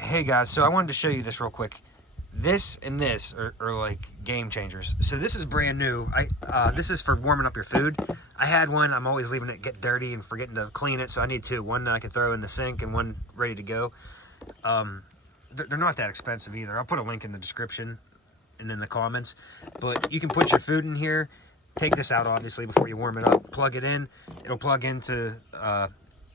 Hey guys, so I wanted to show you this real quick. This and this are like game changers. So this is brand new. This is for warming up your food. I had one. I'm always leaving it get dirty and forgetting to clean it, so I need two. One that I can throw in the sink and one ready to go. They're not that expensive either. I'll put a link in the description and in the comments. But you can put your food in here. Take this out obviously before you warm it up. Plug it in. It'll plug into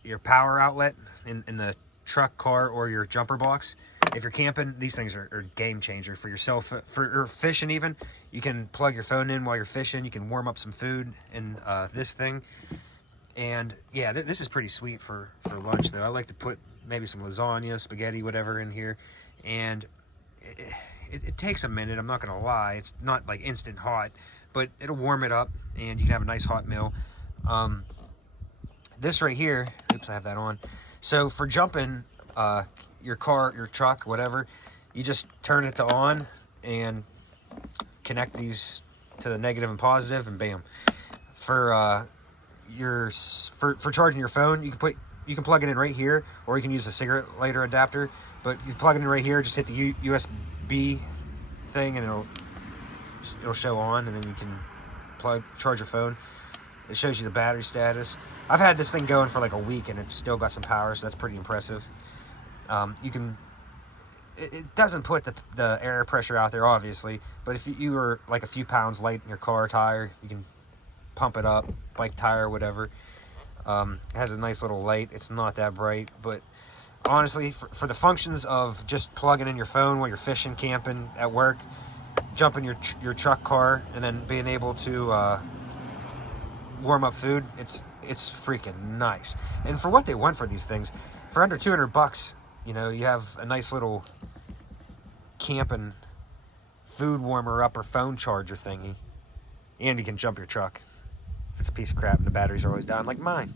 your power outlet in the truck, car, or your jumper box. If you're camping, these things are game changer for yourself. For fishing even, you can plug your phone in while you're fishing. You can warm up some food in this thing. And yeah, this is pretty sweet for lunch though. I like to put maybe some lasagna, spaghetti, whatever in here. And it takes a minute, I'm not gonna lie. It's not like instant hot, but it'll warm it up and you can have a nice hot meal. This right here, oops, I have that on. So for jumping your car, your truck, whatever, you just turn it to on and connect these to the negative and positive, and bam. For charging your phone, you can plug it in right here, or you can use a cigarette lighter adapter. But you plug it in right here, just hit the USB thing, and it'll show on, and then you can charge your phone. It shows you the battery status. I've had this thing going for like a week and it's still got some power, so that's pretty impressive. It doesn't put the air pressure out there, obviously, but if you were like a few pounds light in your car tire, you can pump it up, bike tire, whatever. It has a nice little light. It's not that bright, but honestly, for the functions of just plugging in your phone while you're fishing, camping, at work, jumping your truck, car, and then being able to warm up food, it's freaking nice. And for what they want for these things, for under 200 bucks, you know, you have a nice little camping food warmer up or phone charger thingy, and you can jump your truck if it's a piece of crap and the batteries are always down like mine.